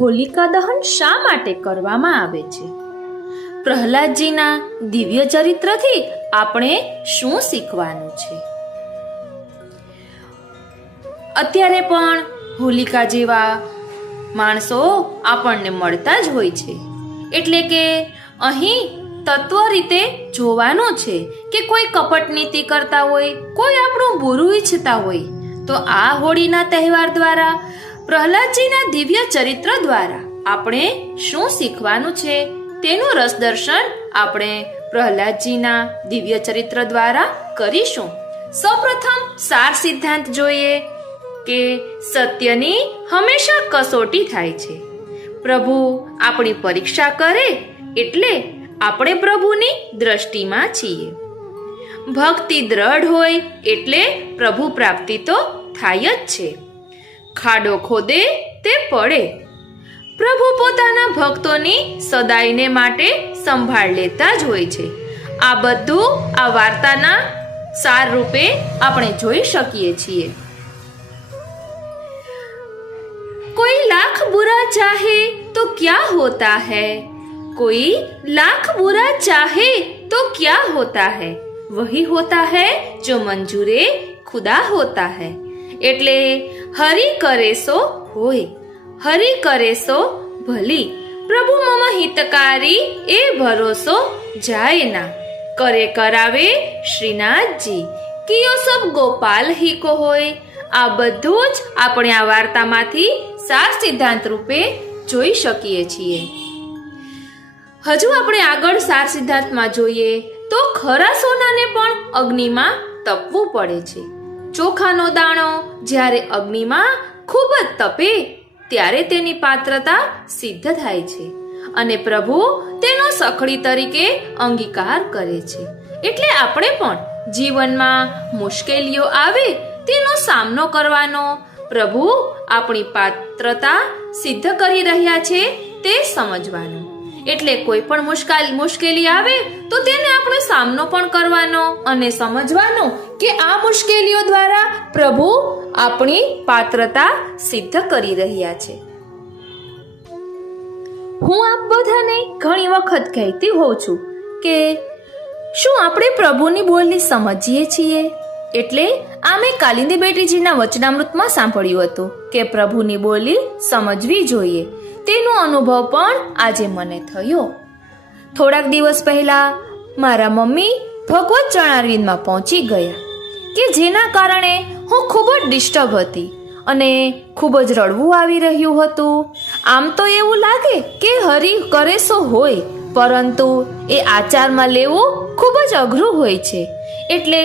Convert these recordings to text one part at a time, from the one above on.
હોલિકા દહન શા માટે કરવામાં આવે છે? પ્રહલાદજીના દિવ્ય ચરિત્રથી આપણે શું શીખવાનું છે? અત્યારે પણ હોલિકા જેવા માણસો આપણને મળતા જ હોય છે, એટલે કે અહીં તત્વ રીતે જોવાનું છે કે કોઈ કપટ નીતિ કરતા હોય, કોઈ આપણું બુરું ઈચ્છતા હોય, તો આ હોળીના તહેવાર દ્વારા, પ્રહલાદજીના દિવ્ય ચરિત્ર દ્વારા આપણે શું શીખવાનું છે તેનું રસદર્શન આપણે પ્રહલાદજીના દિવ્ય ચરિત્ર દ્વારા કરીશું. સૌપ્રથમ સાર સિદ્ધાંત જોઈએ કે સત્યની હંમેશા કસોટી થાય છે. પ્રભુ આપણી પરીક્ષા કરે એટલે આપણે પ્રભુની દ્રષ્ટિમાં છીએ. ભક્તિ દ્રઢ હોય એટલે પ્રભુ પ્રાપ્તિ તો થાય જ છે. ખાડો ખોદે તે પડે. પ્રભુ પોતાના ભક્તોની સદાયને માટે સંભાળ લેતા જ હોય છે. આ બધું આ વાર્તાના સાર રૂપે આપણે જોઈ શકીએ છીએ. कोई लाख बुरा चाहे तो क्या होता है, कोई लाख बुरा चाहे तो क्या होता है, वही होता है जो मंजूरे खुदा होता है. એટલે હરિ કરે સો હોય, હરિ કરે સો ભલી. પ્રભુ મમ હિતકારી એ ભરોસો જાય ના. કરે કરાવે શ્રીનાથજી, કિયો સબ ગોપાલ હી કો હોય. આ બધું જ આપણે આ વાર્તામાંથી સાર સિદ્ધાંત રૂપે જોઈ શકીએ છીએ. હજુ આપણે આગળ સાર સિદ્ધાંતમાં જોઈએ તો ખરા સોનાને પણ અગ્નિમાં તપવું પડે છે. ચોખાનો દાણો જ્યારે અગ્નિમાં ખૂબ જ તપે ત્યારે તેની પાત્રતા સિદ્ધ થાય છે અને પ્રભુ તેનો સખડી તરીકે અંગીકાર કરે છે. એટલે આપણે પણ જીવનમાં મુશ્કેલીઓ આવે તેનો સામનો કરવાનો પ્રભુ આપણી પાત્રતા સિદ્ધ કરી રહ્યા છે તે સમજવાનું. એટલે કોઈ પણ મુશ્કેલી આવે તો તેને આપણે સામનો પણ કરવાનો અને સમજવાનો કે આ મુશ્કેલીઓ દ્વારા પ્રભુ આપણી પાત્રતા સિદ્ધ કરી રહ્યા છે. હું આપ બધાને ઘણી વખત કહેતી હોઉં છું કે શું આપણે પ્રભુની બોલી સમજીએ છીએ? એટલે આ મેં કાલિંદી બેટીજીના વચનામૃતમાં સાંભળ્યું હતું કે પ્રભુની બોલી સમજવી જોઈએ. તેનો અનુભવ પણ આજે મને થયો. થોડાક દિવસ પહેલા મારા મમ્મી ભગવત ચરણારવિંદમાં પહોંચી ગયા કે જેના કારણે હું ખૂબ જ ડિસ્ટર્બ હતી અને ખૂબ જ રડવું આવી રહ્યું હતું. આમ તો એવું લાગે કે હરિ કરે સો હોય, પરંતુ એ આચારમાં લેવું ખૂબ જ અઘરું હોય છે. એટલે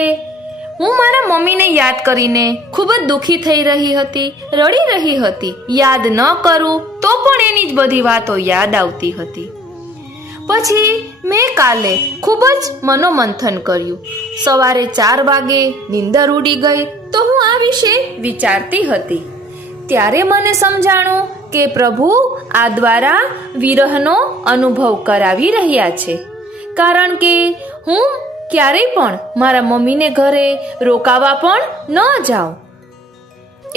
હું મારા મમ્મીને યાદ કરીને ખૂબ જ દુઃખી થઈ રહી હતી, રડી રહી હતી. યાદ ન કરું તો પણ એની જ બધી વાતો યાદ આવતી હતી. પછી મેં કાલે ખૂબ જ મનોમંથન કર્યું. સવારે 4 વાગે નીંદર ઉડી ગઈ તો હું આ વિશે વિચારતી હતી. ત્યારે મને સમજાણું કે પ્રભુ આ દ્વારા વિરહનો અનુભવ કરાવી રહ્યા છે. કારણ કે હું ક્યારેય પણ મારા મમ્મીને ઘરે રોકાવા પણ ન જાઉં.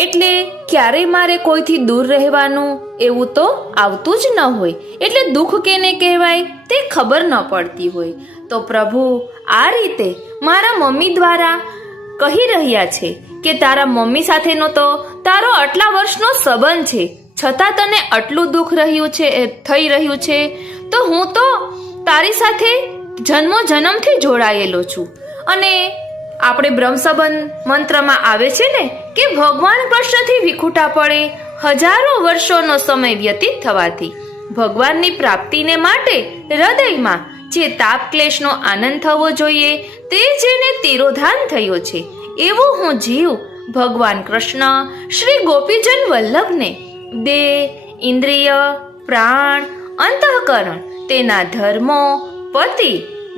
એટલે ક્યારેય મારે કોઈથી દૂર રહેવાનું એવું તો આવતું જ ન હોય. એટલે દુઃખ કેને કહેવાય તે ખબર ન પડતી હોય. તો પ્રભુ આ રીતે મારા મમ્મી દ્વારા કહી રહ્યા છે કે તારા મમ્મી સાથેનો તો તારો આટલા વર્ષનો સંબંધ છે, છતાં તને આટલું દુઃખ થઈ રહ્યું છે, તો હું તો તારી સાથે જન્મો જન્મથી જોડાયેલો છું. અને આપણે બ્રહ્મસંબંધ મંત્રમાં આવે છે ને કે ભગવાન કૃષ્ણથી વિખૂટા પડે હજારો વર્ષોનો સમય વ્યતીત થવાથી ભગવાનની પ્રાપ્તિને માટે હૃદયમાં જે તાપ ક્લેશનો આનંદ થવો જોઈએ તે જેને તિરોધાન થયો છે, એવું હું જીવ ભગવાન કૃષ્ણ શ્રી ગોપીજન વલ્લભને દેહ, ઇન્દ્રિય, પ્રાણ, અંતઃકરણ, તેના ધર્મો, પતિ,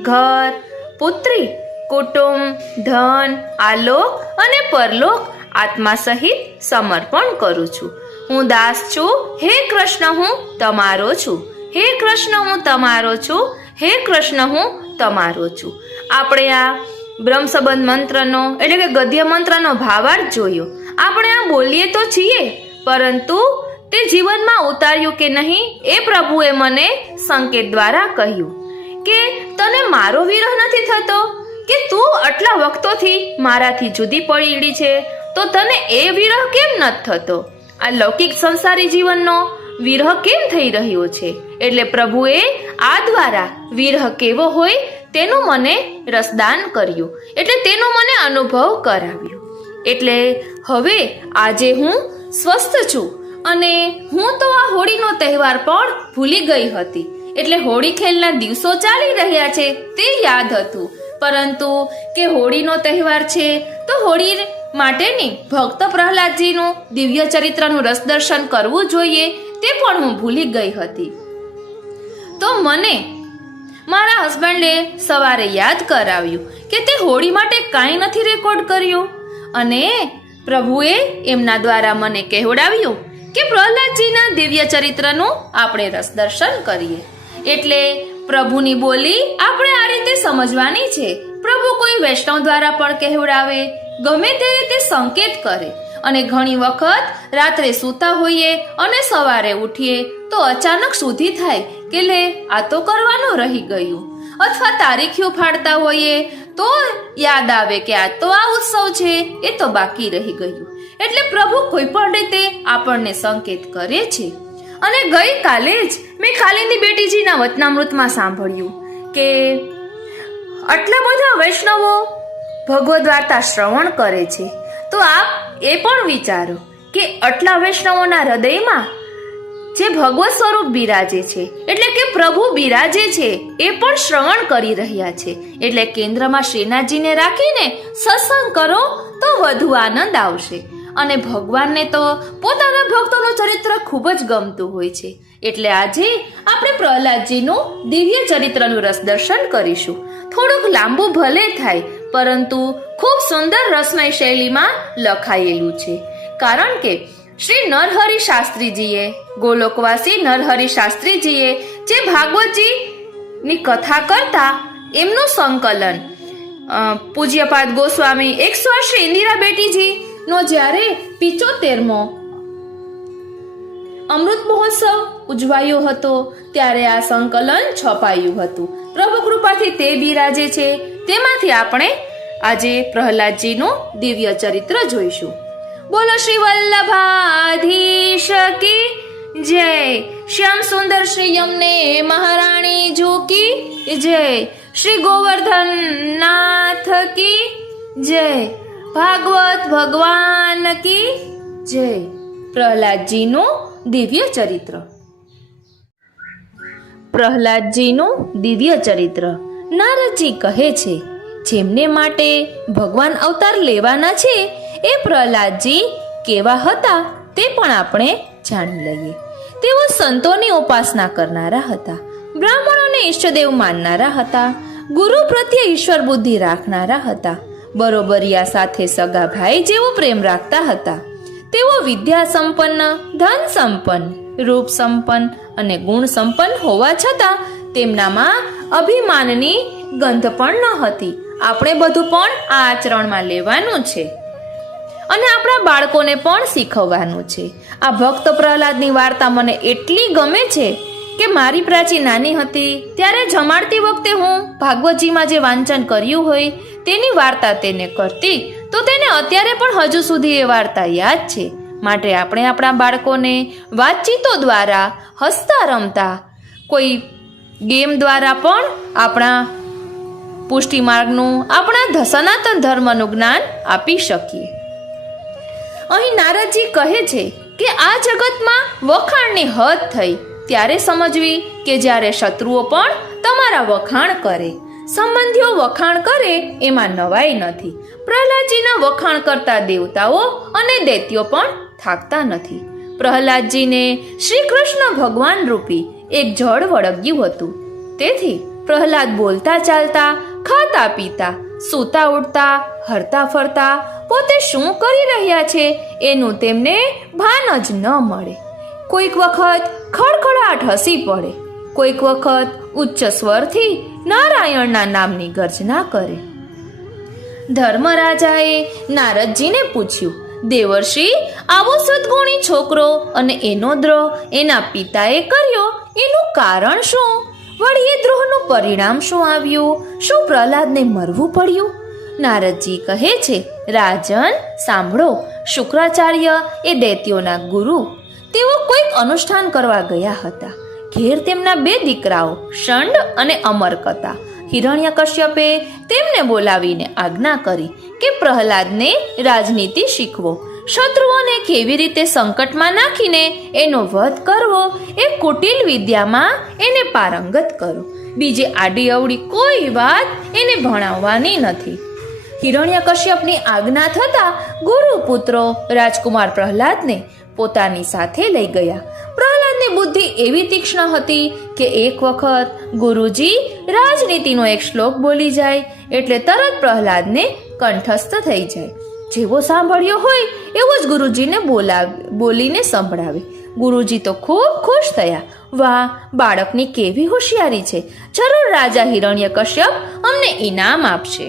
ઘર, પુત્રી, કુટુંબ, ધન, આલોક અને પરલોક આત્મા સહિત સમર્પણ કરું છું. હું દાસ છું, હે કૃષ્ણ હું તમારો છું, હે કૃષ્ણ હું તમારો છું, હે કૃષ્ણ હું તમારો છું. આપણે આ બ્રહ્મસંબંધ મંત્રનો એટલે કે ગદ્ય મંત્રનો ભાવાર્થ જોયો. આપણે આ બોલીએ તો છીએ, પરંતુ તે જીવનમાં ઉતાર્યું કે નહીં એ પ્રભુએ મને સંકેત દ્વારા કહ્યું કે તને મારો વિરહ નથી થતો, કે તું આટલા વખતોથી મારાથી જુદી પડી છે તો તને એ વિરહ કેમ નથી થતો? આ લૌકિક સંસારી જીવનનો વિરહ કેમ થઈ રહ્યો છે? એટલે પ્રભુએ આ દ્વારા વિરહ કેવો હોય તેનું મને રસદાન કર્યું, એટલે તેનો મને અનુભવ કરાવ્યો. એટલે હવે આજે હું સ્વસ્થ છું અને હું તો આ હોળીનો તહેવાર પણ ભૂલી ગઈ હતી. એટલે હોળી ખેલના દિવસો ચાલી રહ્યા છે તે યાદ હતું, પરંતુ કે હોળીનો તહેવાર છે તો હોળી માટેની ભક્ત પ્રહલાદજીનું દિવ્ય ચરિત્રનું રસદર્શન કરવું જોઈએ તે પણ હું ભૂલી ગઈ હતી. તો મને મારા હસબન્ડે સવારે યાદ કરાવ્યું કે તે હોળી માટે કાંઈ નથી રેકોર્ડ કર્યું, અને પ્રભુએ એમના દ્વારા મને કહેવડાવ્યું કે પ્રહલાદજીના દિવ્ય ચરિત્રનું આપણે રસદર્શન કરીએ. એટલે પ્રભુની બોલી આપણે આ રીતે સમજવાની છે. પ્રભુ કોઈ વૈષ્ણવ દ્વારા પણ કહેવડાવે, ગમે તે રીતે સંકેત કરે, અને ઘણી વખત રાત્રે સૂતા હોઈએ અને સવારે ઉઠીએ તો અચાનક સુધી થાય કે લે આ તો કરવાનું રહી ગયું, અથવા તારીખીઓ ફાડતા હોઈએ તો યાદ આવે કે આ તો આ ઉત્સવ છે એ તો બાકી રહી ગયું. એટલે પ્રભુ કોઈ પણ રીતે આપણને સંકેત કરે છે. અને ગઈકાલે જ મેં કાલિંદી બેટીજીના વચનામૃતમાં સાંભળ્યું કે આટલા બધા વૈષ્ણવો ભગવદ્ વાર્તા શ્રવણ કરે છે, તો આપ એ પણ વિચારો કે આટલા વૈષ્ણવોના હૃદયમાં જે ભગવત સ્વરૂપ બિરાજે છે, એટલે કે પ્રભુ બિરાજે છે, એ પણ શ્રવણ કરી રહ્યા છે. એટલે કેન્દ્રમાં શ્રીનાથજીને રાખીને સત્સંગ કરો તો વધુ આનંદ આવશે. અને ભગવાનને તો પોતાના ભક્તોનું ચરિત્ર ખૂબ જ ગમતું હોય છે. એટલે આજે આપણે પ્રહલાદજીનું દિવ્ય ચરિત્રનું રસદર્શન કરીશું. થોડુંક લાંબુ ભલે થાય, પરંતુ ખૂબ સુંદર રસમય શૈલીમાં લખાયેલું છે. કારણ કે શ્રી નરહરિ શાસ્ત્રીજીએ, ગોલોકવાસી નરહરિ શાસ્ત્રીજીએ જે ભાગવતજીની કથા કરતા એમનું સંકલન પૂજ્યપાદ ગોસ્વામી 108 શ્રી ઇન્દિરા બેટીજી નો જ્યારે 75મો અમૃત મહોત્સવ ઉજવાયો હતો ત્યારે આ સંકલન છપાયું હતું. પ્રભુ કૃપાથી તે બિરાજે છે. તેમાંથી આપણે આજે પ્રહલાદજીનું દિવ્ય ચરિત્ર જોઈશું. બોલો શ્રી વલ્લભાધીશ કી જય. શ્યામ સુંદર શ્રી યમને મહારાણી જો કી જય. શ્રી ગોવર્ધન નાથ કી જય. ભાગવત ભગવાન કી જય. પ્રહલાદજીનું દિવ્ય ચરિત્ર. પ્રહલાદજીનું દિવ્ય ચરિત્ર. નારદજી કહે છે, જેમને માટે ભગવાન અવતાર લેવાના છે એ પ્રહલાદજી કેવા હતા તે પણ આપણે જાણી લઈએ. તેઓ સંતોની ઉપાસના કરનારા હતા, બ્રાહ્મણોને ઈષ્ટદેવ માનનારા હતા, ગુરુ પ્રત્યે ઈશ્વર બુદ્ધિ રાખનારા હતા, બરોબરિયા સાથે સગા ભાઈ જેવો પ્રેમ રાખતા હતા. તેઓ વિદ્યા સંપન્ન, ધન સંપન્ન, રૂપ સંપન્ન અને ગુણ સંપન્ન હોવા છતાં તેમનામાં અભિમાનની ગંધ પણ ન હતી. આપણે બધું પણ આ આચરણમાં લેવાનું છે અને આપણા બાળકોને પણ શીખવવાનું છે. આ ભક્ત પ્રહલાદની વાર્તા મને એટલી ગમે છે કે મારી પ્રાચી નાની હતી ત્યારે જમાડતી વખતે હું ભાગવતજીમાં જે વાંચન કર્યું હોય તેની વાર્તા તેને કરતી, તો તેને અત્યારે પણ હજુ સુધી એ વાર્તા યાદ છે. માટે આપણે આપણા બાળકોને વાતચીતો દ્વારા, હસતા રમતા, કોઈ ગેમ દ્વારા પણ આપણા પુષ્ટિ માર્ગનું, આપણા સનાતન ધર્મનું જ્ઞાન આપી શકીએ. અહીં નારદજી કહે છે કે આ જગતમાં વખાણની હદ થઈ ત્યારે સમજવી કે જ્યારે શત્રુઓ પણ તમારા વખાણ કરે, સંબંધીઓ વખાણ કરે એમાં નવાઈ નથી. પ્રહલાદજીના વખાણ કરતા દેવતાઓ અને દૈત્યો પણ થાકતા નથી. પ્રહલાદજીને શ્રી કૃષ્ણ ભગવાન રૂપી એક જળ વળગ્યું હતું. તેથી પ્રહલાદ બોલતા ચાલતા, ખાતા પીતા, સૂતા ઉઠતા, હરતા ફરતા પોતે શું કરી રહ્યા છે એનું તેમને ભાન જ ન મળે. કોઈક વખત ખડખડાટ હસી પડે, કોઈક વખત ઉચ્ચ સ્વરથી નારાયણના નામની ગર્જના કરે. ધર્મરાજાએ નારદજીને પૂછ્યું દેવર્ષિ આવો સદગુણી છોકરો અને એનો દ્રોહ એના પિતાએ કર્યો, એનું કારણ શું? વળી એ દ્રોહનું પરિણામ શું આવ્યું? શું પ્રહલાદને મરવું પડ્યું? નારદજી કહે છે, રાજન સાંભળો, શુક્રાચાર્ય એ દૈત્યોના ગુરુ, તેઓ કોઈક અનુષ્ઠાન કરવા ગયા હતા. ઘેર તેમના 2 દીકરાઓ શંડ અને અમરકતા. હિરણ્યકશ્યપે તેમને બોલાવીને આજ્ઞા કરી કે પ્રહલાદને રાજનીતિ શીખવો, શત્રુઓને કેવી રીતે સંકટમાં નાખીને એનો વધ કરવો, એ કુટિલ વિદ્યામાં એને પારંગત કરો. બીજે આડી અવડી કોઈ વાત એને ભણાવવાની નથી. હિરણ્યકશ્યપની આજ્ઞા થતા ગુરુપુત્રો રાજકુમાર પ્રહલાદને પોતાની સાથે લઈ ગયા. પ્રહલાદની બુદ્ધિ એવી તીક્ષ્ણ હતી કે એક વખત ગુરુજી રાજનીતિનો એક શ્લોક બોલી જાય એટલે તરત પ્રહલાદને કંઠસ્થ થઈ જાય. જેવો સાંભળ્યો હોય એવો જ ગુરુજીને બોલીને સંભળાવે. ગુરુજી તો ખૂબ ખુશ થયા. વાહ, બાળકની કેવી હોશિયારી છે, જરૂર રાજા હિરણ્યકશ્યપ અમને ઇનામ આપશે.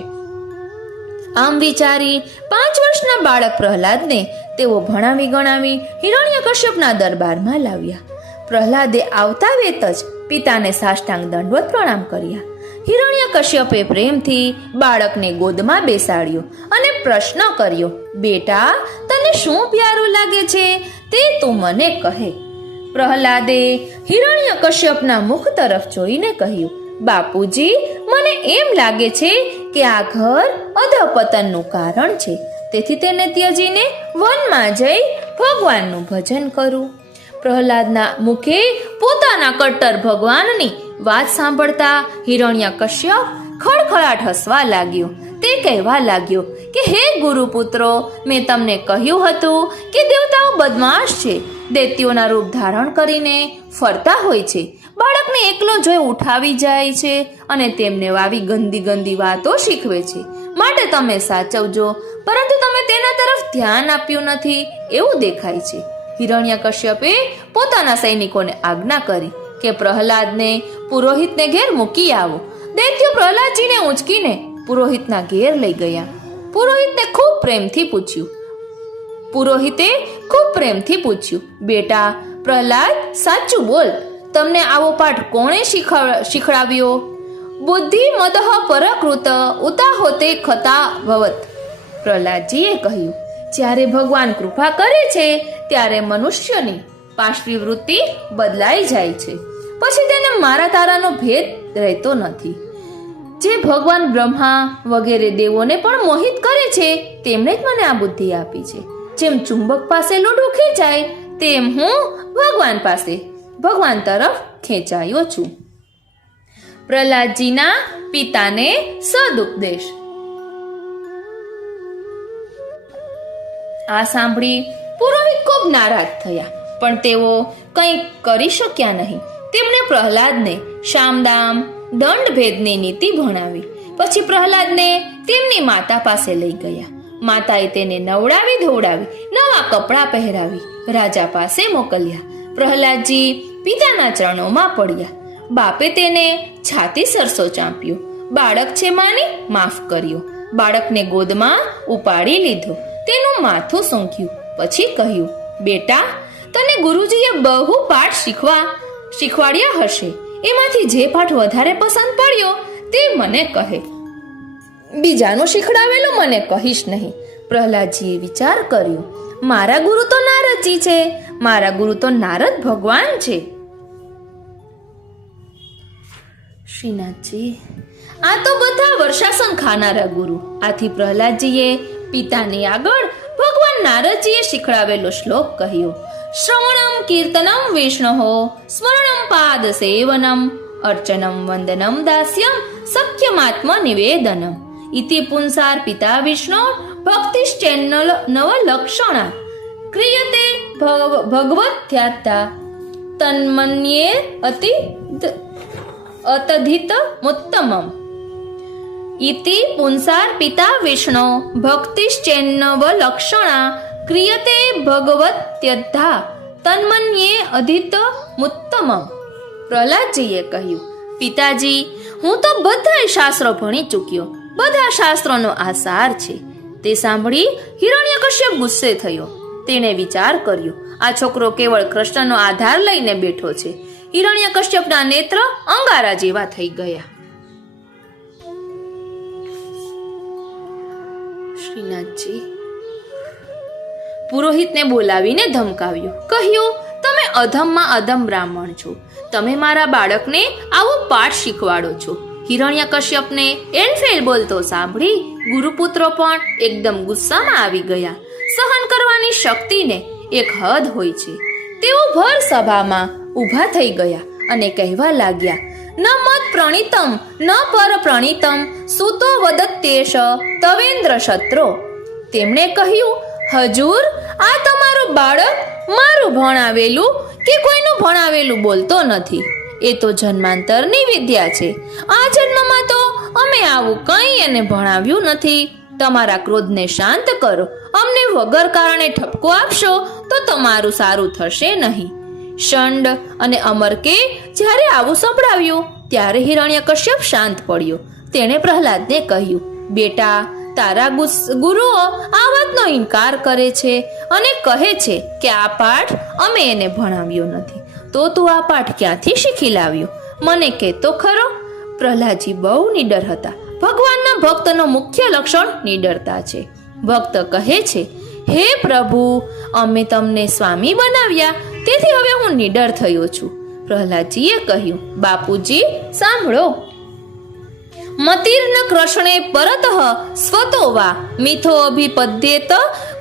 આમ વિચારી 5 વર્ષના બાળક પ્રહલાદને તેઓ ભણાવી ગણાવી હિરણ્યકશ્યપના દરબારમાં લાવ્યા. પ્રહલાદે આવતા વેત જ પિતાને સાષ્ટાંગ દંડવત પ્રણામ કર્યા. હિરણ્યકશ્યપે પ્રેમથી બાળકને ગોદમાં બેસાડ્યો અને પ્રશ્ન કર્યો, બેટા, તને શું પ્યારું લાગે છે તે તું મને કહે. પ્રહલાદે હિરણ્યકશ્યપના મુખ તરફ જોઈને કહ્યું, બાપુજી, મને એમ લાગે છે કે આ ઘર અધપતનનું કારણ છે, તેથી તેને ત્યજીને વનમાં જઈ ભગવાનનું ભજન કરું. પ્રહલાદના મુખે પોતાના કટ્ટર ભગવાનની વાત સાંભળતા હિરણ્યકશ્યપ ખડખડાટ હસવા લાગ્યો. તે કહેવા લાગ્યો કે હે ગુરુપુત્રો, મેં તમને કહ્યું હતું કે દેવતાઓ બદમાશ છે, દૈત્યોના રૂપ ધારણ કરીને ફરતા હોય છે, બાળકને એકલો જોઈ ઉઠાવી જાય છે અને તેમને આવી ગંદી ગંદી વાતો શીખવે છે. માટે તમે સાચવજો, પરંતુ તમે તેના તરફ ધ્યાન આપ્યું નથી એવું દેખાય છે. હિરણ્યકશ્યપે પોતાના સૈનિકોને આજ્ઞા કરી કે પ્રહલાદને પુરોહિતને ઘેર મૂકી આવો. દૈત્યો પ્રહલાદજીને ઊંચકીને પુરોહિતના ઘેર લઈ ગયા. પુરોહિતે ખૂબ પ્રેમથી પૂછ્યું, બેટા પ્રહલાદ, સાચું બોલ, તમને આવો પાઠ કોણે શીખડાવ્યો? બુદ્ધિ મદઃ પરકૃત ઉતાહોતે ખતા ભવત. પ્રહલાદજીએ કહ્યું, જ્યારે ભગવાન કૃપા કરે છે ત્યારે મનુષ્યની પાશવી વૃત્તિ બદલાઈ જાય છે, પછી તેને મારા તારાનો ભેદ રહેતો નથી. જે ભગવાન બ્રહ્મા વગેરે દેવોને પણ મોહિત કરે છે તેમણે જ મને આ બુદ્ધિ આપી છે. જેમ ચુંબક પાસે લોઢું ખેંચાય તેમ હું ભગવાન તરફ ખેંચાયો છું. પ્રહલાદજીના પિતાને સદુપદેશ. આ સાંભળી પુરોહિત ખૂબ નારાજ થયા, પણ તેઓ કંઈ કરી શક્યા નહીં. તેમણે પ્રહલાદને શામદામ દંડ ભેદની નીતિ ભણાવી. પછી પ્રહલાદને તેમની માતા પાસે લઈ ગયા. માતાએ તેને નવડાવી ધોવડાવી નવા કપડાં પહેરાવી રાજા પાસે મોકલ્યા. પ્રહલાદજી પિતાના ચરણોમાં પડ્યા. બાપે તેને છાતી સરસો ચાંપ્યો. બાળક છે માની માફ કર્યો. બાળકને ગોદમાં ઉપાડી લીધો, તેનું માથું સૂંઘ્યું. પછી કહ્યું, બેટા, તને ગુરુજીએ બહુ પાઠ શીખવાડ્યા હશે, એમાંથી જે પાઠ વધારે પસંદ પડ્યો તે મને કહે. બીજાનું શીખડાવેલું મને કહીશ નહીં. પ્રહલાદજીએ વિચાર કર્યો, મારા ગુરુ તો નારદજી છે, મારા ગુરુ તો નારદ ભગવાન છે. શ્રીનાથજી, આ તો બધા વર્ષાસન ખાનારા ગુરુ. આથી પ્રહલાદજીએ પિતાની આગળ ભગવાન નારદજીએ શીખડાવેલો શ્લોક કહ્યો, શ્રવણમ કીર્તનમ વિષ્ણો સ્મરણમ પાદ સેવનમ અર્ચનમ વંદનમ દાસ્યમ સખ્યમાત્મ નિવેદનમ ઇતિ પુંસાર પિતા વિષ્ણુ ભક્તિશ્ચેન્નલ નવલક્ષણા ક્રિયતે ભગવત્યાત્તા તન્મન્યે અતધિત મુત્તમમ. ઇતિ પુંસાર પિતા વિષ્ણુ ભક્તિશ્ચેન્નવલક્ષણા ક્રિયતે ભગવત્યથા તન્મન્યે અધિત મુત્તમમ. પ્રહલાદજીએ કહ્યું, પિતાજી, હું તો બધા શાસ્ત્રો ભણી ચૂક્યો, બધા શાસ્ત્રોનો આ સાર છે. તે સાંભળી હિરણ્યકશ્યપ ગુસ્સે થયો. તેણે વિચાર કર્યો, આ છોકરો કેવળ કૃષ્ણનો આધાર લઈને બેઠો છે. હિરણ્યકશ્યપના નેત્ર અંગારા જેવા થઈ ગયા. શ્રીનાથજી પુરોહિતને બોલાવીને ધમકાવ્યો. કહ્યું, તમે અધમમાં અધમ બ્રાહ્મણ છો. તમે મારા બાળકને આવો પાઠ શીખવાડો છો. હિરણ્યકશ્યપને એનફેલ બોલતો સાંભળી ગુરુપુત્રો પણ એકદમ ગુસ્સામાં આવી ગયા. સહન કરવાની શક્તિને એક હદ હોય છે. તેઓ ભર સભામાં ઊભા થઈ ગયા અને કહેવા લાગ્યા, ન મત પ્રણીતમ ન પર પ્રણીતમ સુતો વદત્યેશ તવેન્દ્ર શત્રો. તેમણે કહ્યું, હજૂર, આ તમારું બાળક મારું ભણાવેલું કે કોઈનું ભણાવેલું બોલતો નથી. એ તો જન્માંતરની વિદ્યા છે. આ જન્મમાં તો અમે આવું કંઈ એને ભણાવ્યું નથી. તમારા ક્રોધને શાંત કરો. અમને વગર કારણે ઠપકો આપશો તો તમારું સારું થશે નહીં. શંડ અને અમરકે જ્યારે આવું સંભળાવ્યું ત્યારે હિરણ્યકશ્યપ શાંત પડ્યો. તેણે પ્રહલાદને કહ્યું, બેટા, તારા ગુરુઓ આ વાતનો ઇનકાર કરે છે અને કહે છે કે આ પાઠ અમે એને ભણાવ્યો નથી. તો તું આ પાઠ ક્યાંથી શીખી લાવ્યો? મને કહેતો ખરો. પ્રહલાદજી બહુ નિડર હતા. ભગવાનના ભક્તનો મુખ્ય લક્ષણ નિડરતા છે. ભક્ત કહે છે, હે પ્રભુ, અમે તમને સ્વામી બનાવ્યા, તેથી હવે હું નિડર થયો છું. પ્રહલાદજીએ કહ્યું, બાપુજી સાંભળો. મતિર્ન કૃષ્ણે પરતઃ સ્વતો વા મિથો અભિપદ્યેત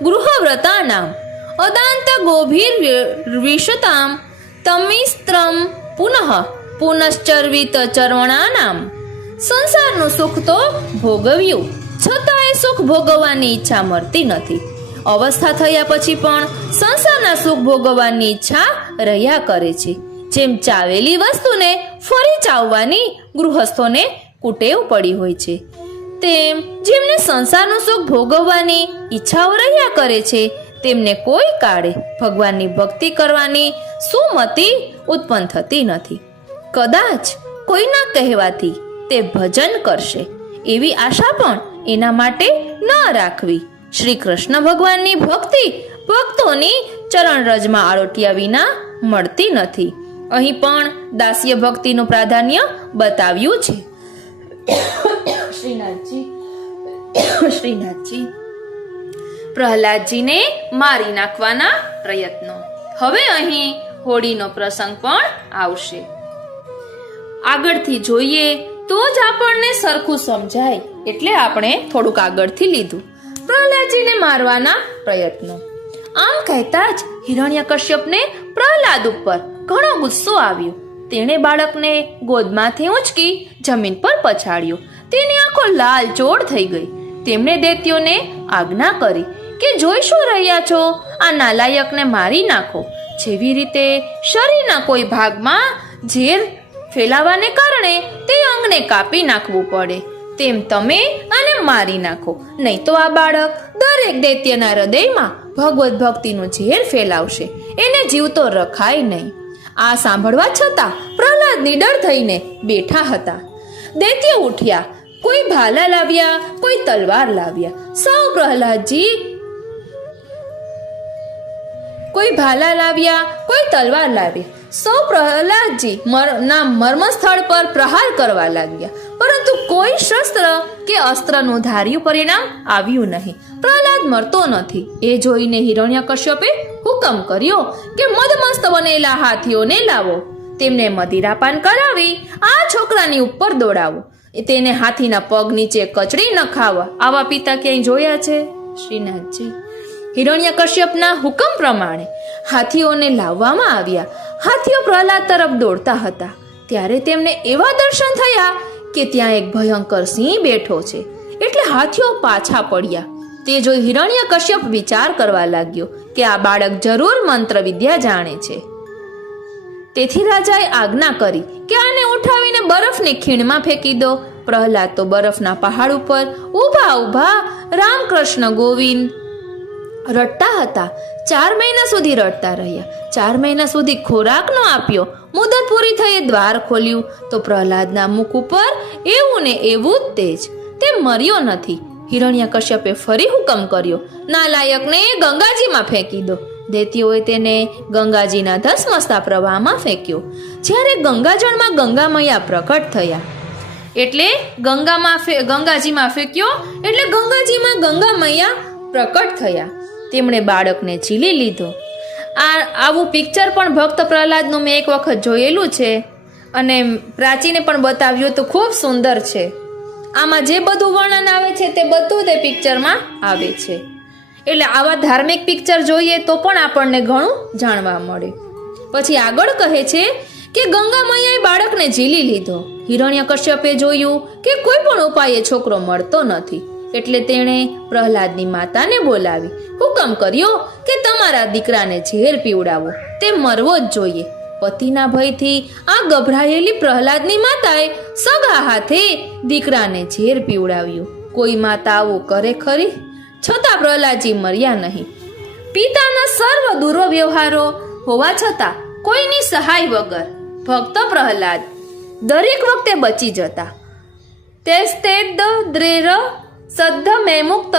ગૃહવ્રતાનામ અદાંત ગોભીર વિષતામ તમિસ્ત્રમ પુનઃ પુનશ્ચર્વિત ચર્વણાનામ. સંસારનું સુખ તો ભોગવ્યું, છતાંય સુખ ભોગવવાની ઈચ્છા મળતી નથી. અવસ્થા થયા પછી પણ સંસારના સુખ ભોગવવાની ઈચ્છા રહ્યા કરે છે. જેમ ચાવેલી વસ્તુને ફરી ચાવવાની ગૃહસ્થોને કુટેવ પડી હોય છે, તેમ જેમને સંસારનું સુખ ભોગવવાની ઈચ્છાઓ રહ્યા કરે છે તેમને કોઈ કાળે ભગવાનની ભક્તિ કરવાની સુમતિ ઉત્પન્ન થતી નથી. કદાચ કોઈના કહેવાથી તે ભજન કરશે એવી આશા પણ એના માટે ન રાખવી. શ્રી કૃષ્ણ ભગવાનની ભક્તિ ભક્તોની ચરણરજમાં આરોટ્યા વિના મળતી નથી. અહીં પણ દાસ્ય ભક્તિનું પ્રાધાન્ય બતાવ્યું છે. શ્રીનાથજી પ્રહલાદજીને મારી નાખવાના પ્રયત્નો. હવે અહીં હોળીનો પ્રસંગ પણ આવશે. આગળથી જોઈએ તો જ આપણને સરખું સમજાય, એટલે આપણે થોડુંક આગળથી લીધું. પ્રહલાદજીને મારવાના પ્રયત્નો. આમ કહેતા જ હિરણ્યકશ્યપને પ્રહલાદ ઉપર ઘણો ગુસ્સો આવ્યો. તેણે બાળકને ગોદમાંથી ઊંચકી જમીન પર પછાડ્યો. તેની આંખો લાલચોળ થઈ ગઈ. તેમણે દૈત્યોને આજ્ઞા કરી કે જોઈ શું રહ્યા છો, આ નાલાયકને મારી નાખો. જેવી રીતે શરીરના કોઈ ભાગમાં ઝેર ફેલાવાને કારણે તે અંગને કાપી નાખવું પડે, તેમ તમે આને મારી નાખો, નહીં તો આ બાળક દરેક દૈત્યના હૃદયમાં ભગવત ભક્તિનું ઝેર ફેલાવશે. એને જીવતો રખાય નહીં. આ સાંભળવા છતાં પ્રહલાદ નિડર થઈને બેઠા હતા. દૈત્ય ઉઠ્યા. કોઈ ભાલા લાવ્યા, કોઈ તલવાર લાવ્યા. સૌ પ્રહલાદજી કોઈ ભાલા લાવ્યા, કોઈ તલવાર લાવ્યા. સૌ પ્રહલાદજી ના મર્મ સ્થળ પર પ્રહાર કરવા લાગ્યા, પરંતુ કોઈ શસ્ત્ર કે અસ્ત્રનું ધાર્યું પરિણામ આવ્યું નહીં. પ્રહલાદ મરતો નથી. એ જોઈને હિરણ્યકશ્યપે હુકમ કર્યો કે મદમસ્ત બનેલા હાથીઓને લાવો. તેમને મદિરાપાન કરાવી આ છોકરાની ઉપર દોડાવો. તેને હાથીના પગ નીચે કચડી નખાવા. આવા પિતા ક્યાંય જોયા છે? શ્રીનાથજી હિરણ્યકશ્યપના હુકમ પ્રમાણે હાથીઓને લાવવામાં આવ્યા. હાથીઓ પ્રહલાદ તરફ દોડતા હતા. ત્યારે તેમને એવા દર્શન થયા કે ત્યાં એક ભયંકર સિંહ બેઠો છે. એટલે હાથીઓ પાછા પડ્યા. તે જોઈ હિરણ્યકશ્યપ વિચાર કરવા લાગ્યો કે આ બાળક જરૂર મંત્ર વિદ્યા જાણે છે. તેથી રાજાએ આજ્ઞા કરી કે આને ઉઠાવીને બરફની ખીણમાં ફેંકી દો. પ્રહલાદ તો બરફના પહાડ ઉપર ઊભા ઊભા રામકૃષ્ણ ગોવિંદ રડતા હતા. 4 મહિના સુધી રડતા રહ્યા. 4 મહિના સુધી ખોરાક ન આપ્યો. મુદત પૂરી થઈ દ્વાર ખોલ્યું તો પ્રહલાદના મુખ ઉપર એવું ને એવું જ તેજ. તે મર્યો નથી. હિરણ્યકશ્યપે ફરી હુકમ કર્યો, નાલાયકને ગંગાજીમાં ફેંકી દો. દૈત્યોએ તેને ગંગાજીના ધસમસતા પ્રવાહમાં ફેંક્યો. જ્યારે ગંગાજળમાં ગંગામૈયા પ્રકટ થયા એટલે ગંગાજીમાં ફેંક્યો એટલે ગંગાજીમાં ગંગામૈયા પ્રકટ થયા. તેમણે બાળકને ઝીલી લીધો. આવું પિક્ચર પણ ભક્ત પ્રહલાદનું મેં એક વખત જોયેલું છે અને પ્રાચીને પણ બતાવ્યું તો ખૂબ સુંદર છે. આમાં જે બધું વર્ણન આવે છે તે બધું તે પિક્ચરમાં આવે છે. એટલે આવા ધાર્મિક પિક્ચર જોઈએ તો પણ આપણને ઘણું જાણવા મળે. પછી આગળ કહે છે કે ગંગામૈયાએ બાળકને ઝીલી લીધો. હિરણ્યકશ્યપે જોયું કે કોઈ પણ ઉપાયે છોકરો મળતો નથી એટલે તેણે પ્રહલાદની માતાને બોલાવી હુકમ કર્યો કે તમારા દીકરાને ઝેર પીવડાવો, તે મરવો જ જોઈએ. પતિના ભયથી આ ગભરાયેલી પ્રહલાદની માતાએ સગા હાથે દીકરાને ઝેર પીવડાવ્યું. કોઈ માતા આવું કરે ખરી? છતાં પ્રહલાદજી મર્યા નહીં. પિતાના સર્વ દુર્વ્યવહારો હોવા છતાં કોઈની સહાય વગર ભક્ત પ્રહલાદ દરેક વખતે બચી જતા. તેસ્તેદ દ્રેર સદ્ધ મેમુક્ત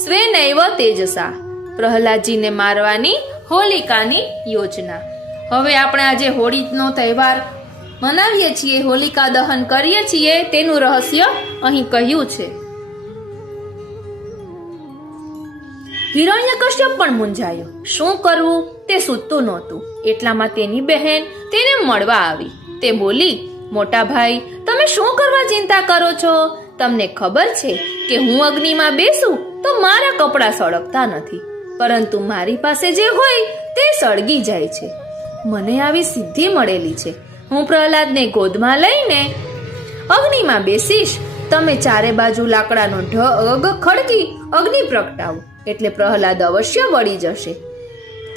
સ્વેનૈવ તેજસા. પ્રહલાદજીને મારવાની હોલિકાની યોજના. હવે આપણે આજે હોળીનો તહેવાર મનાવીએ છીએ, હોલિકા દહન કરીએ છીએ, તેનું રહસ્ય અહીં કહ્યું છે. હિરણ્યકશ્યપ પણ મૂંઝાયો. શું કરવું તે સૂચતું નહોતું. એટલામાં તેની બહેન તેને મળવા આવી. તે બોલી, મોટા ભાઈ, તમે શું કરવા ચિંતા કરો છો? તમને ખબર છે કે હું અગ્નિમાં બેસું તો મારા કપડાં સળગતા નથી, પરંતુ મારી પાસે જે હોય તે સળગી જાય છે. મને આવી સિદ્ધિ મળેલી છે. હું પ્રહલાદને ગોદમાં લઈને અગ્નિમાં બેસીશ. તમે ચારે બાજુ લાકડાનો ઢગ ખડકી અગ્નિ પ્રગટાવો એટલે પ્રહલાદ અવશ્ય બળી જશે.